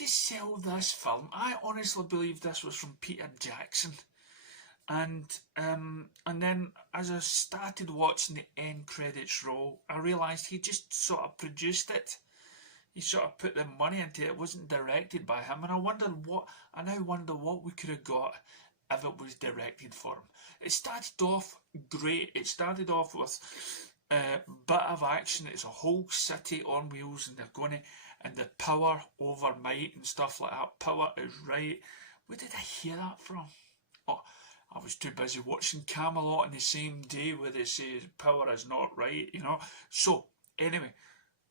to sell this film. I honestly believe this was from Peter Jackson. And then as I started watching the end credits roll, I realised he just sort of produced it. He sort of put the money into it. It wasn't directed by him, and I now wonder what we could have got if it was directed for him. It started off great. It started off with a bit of action. It's a whole city on wheels, and they're going to, and the power over might and stuff like that. Power is right. Where did I hear that from? Oh, I was too busy watching Camelot on the same day where they say power is not right, you know. So anyway,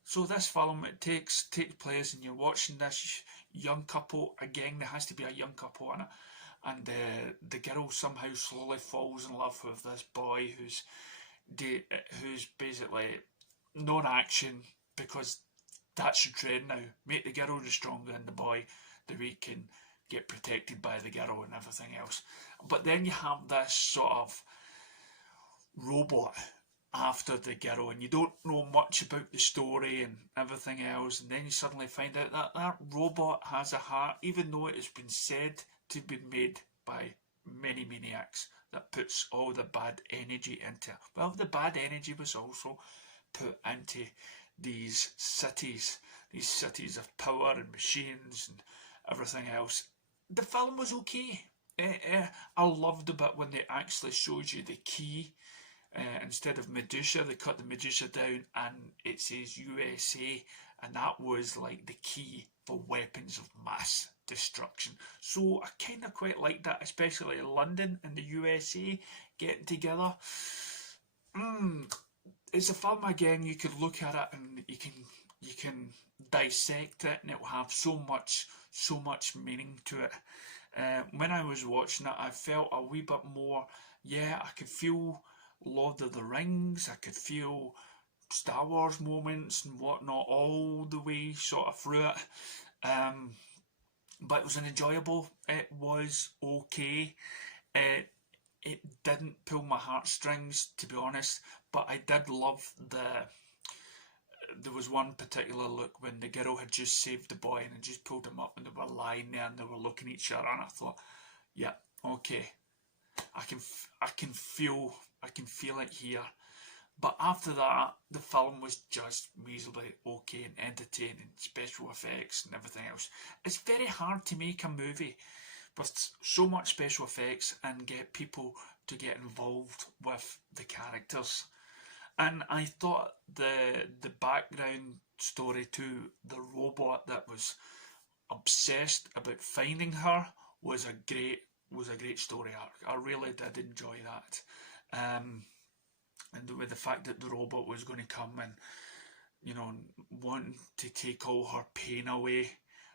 so this film, it takes place, and you're watching this young couple. Again, there has to be a young couple in it, and the girl somehow slowly falls in love with this boy who's basically non-action, because that's the trend now. Make the girl the stronger and the boy the weak, and get protected by the girl and everything else. But then you have this sort of robot after the girl, and you don't know much about the story and everything else, and then you suddenly find out that that robot has a heart, even though it has been said to be made by many maniacs that puts all the bad energy into it. Well, the bad energy was also put into these cities of power and machines and everything else. The film was okay. I loved the bit when they actually showed you the key. Instead of Medusa, they cut the Medusa down and it says USA, and that was like the key for weapons of mass destruction. So I kind of quite liked that, especially London and the USA getting together. It's a film, again, you could look at it and you can dissect it, and it will have so much meaning to it. When I was watching it, I felt a wee bit more, I could feel Lord of the Rings, I could feel Star Wars moments and whatnot all the way sort of through it. But it was enjoyable. It was okay. It didn't pull my heartstrings, to be honest, but I did love there was one particular look when the girl had just saved the boy and had just pulled him up, and they were lying there and they were looking at each other, and I thought, yeah, okay, I can feel it here. But after that, the film was just reasonably okay and entertaining, special effects and everything else. It's very hard to make a movie with so much special effects and get people to get involved with the characters. And I thought the background story to the robot that was obsessed about finding her was a great story arc. I really did enjoy that. And with the fact that the robot was going to come and, you know, want to take all her pain away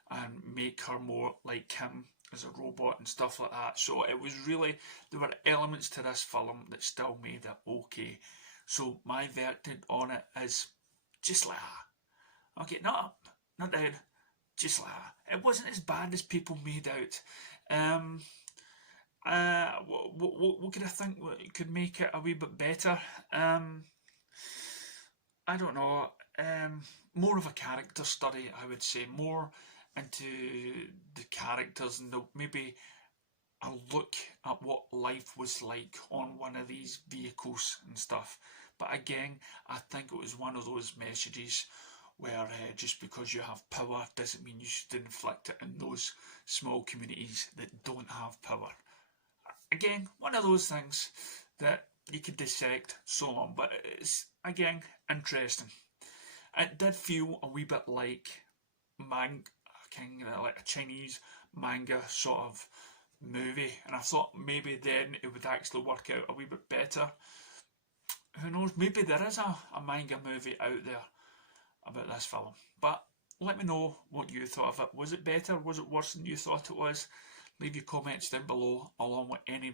and make her more like him as a robot and stuff like that. So it was really, there were elements to this film that still made it okay. So my verdict on it is just like that. Okay, not up, not down, just like that. It wasn't as bad as people made out. What could I think could make it a wee bit better? I don't know. More of a character study, I would say. More into the characters, and maybe a look at what life was like on one of these vehicles and stuff. But again, I think it was one of those messages where just because you have power doesn't mean you should inflict it in those small communities that don't have power. Again, one of those things that you could dissect so long, but it's, again, interesting. It did feel a wee bit like like a Chinese manga sort of movie, and I thought maybe then it would actually work out a wee bit better. Who knows, maybe there is a manga movie out there about this film. But let me know what you thought of it. Was it better? Was it worse than you thought it was? Leave your comments down below, along with any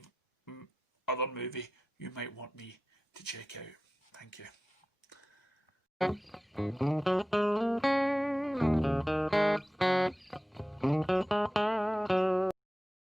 other movie you might want me to check out. Thank you.